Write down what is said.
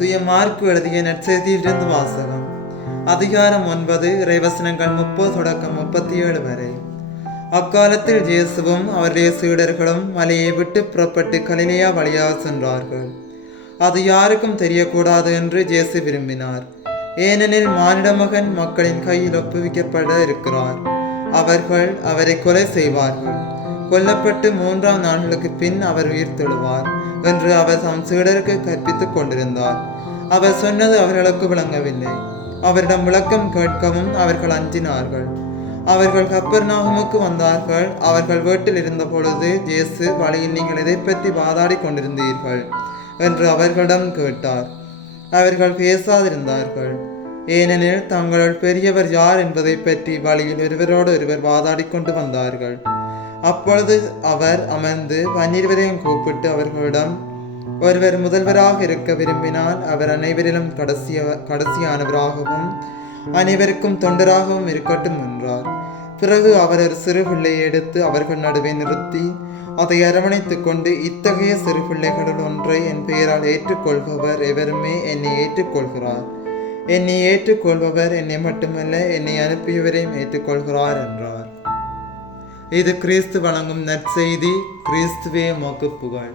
தூய மார்க்கு எழுதிய நற்செய்தியிலிருந்து வாசகம். அதிகாரம் 9, இறைவசனங்கள் 30-37 வரை. அக்காலத்தில் இயேசுவும் அவருடைய சீடர்களும் மலையை விட்டு புறப்பட்டு கலிலேயா வழியாக சென்றார்கள். அது யாருக்கும் தெரியக்கூடாது என்று இயேசு விரும்பினார். ஏனெனில் மானிட மகன் மக்களின் கையில் ஒப்புவிக்கப்பட இருக்கிறார். அவர்கள் அவரை கொலை செய்வார்கள். கொல்லப்பட்டு 3ஆம் நாட்களுக்கு பின் அவர் உயிர் தெழுவார் என்று அவர் தம் சீடருக்கு கற்பித்துக் கொண்டிருந்தார். அவர் சொன்னது அவர்களுக்கு விளங்கவில்லை. அவரிடம் விளக்கம் கேட்கவும் அவர்கள் அஞ்சினார்கள். அவர்கள் கப்பர்நாகுமுக்கு வந்தார்கள். அவர்கள் வீட்டில் இருந்த பொழுது இயேசு வழியில் நீங்கள் எதை பற்றி வாதாடி கொண்டிருந்தீர்கள் என்று அவர்களிடம் கேட்டார். அவர்கள் பேசாதிருந்தார்கள். ஏனெனில் தங்களுள் பெரியவர் யார் என்பதை பற்றி வழியில் ஒருவரோடு ஒருவர் வாதாடி கொண்டு வந்தார்கள். அப்பொழுது அவர் அமர்ந்து 12 கூப்பிட்டு அவர்களிடம், ஒருவர் முதல்வராக இருக்க விரும்பினால் அவர் அனைவரிலும் கடைசியானவராகவும் அனைவருக்கும் தொண்டராகவும் இருக்கட்டும் என்றார். பிறகு அவர் ஒரு சிறு பிள்ளையை எடுத்து அவர்கள் நடுவே நிறுத்தி அதை அரவணைத்துக் கொண்டு, இத்தகைய சிறு பிள்ளைகளுள் ஒன்றை என் பெயரால் ஏற்றுக்கொள்பவர் எவருமே என்னை ஏற்றுக்கொள்கிறார். என்னை ஏற்றுக்கொள்பவர் என்னை மட்டுமல்ல, என்னை அனுப்பியவரையும் ஏற்றுக்கொள்கிறார் என்றார். இது கிறிஸ்து வழங்கும் நற்செய்தி. கிறிஸ்துவே உமக்கு புகழ்.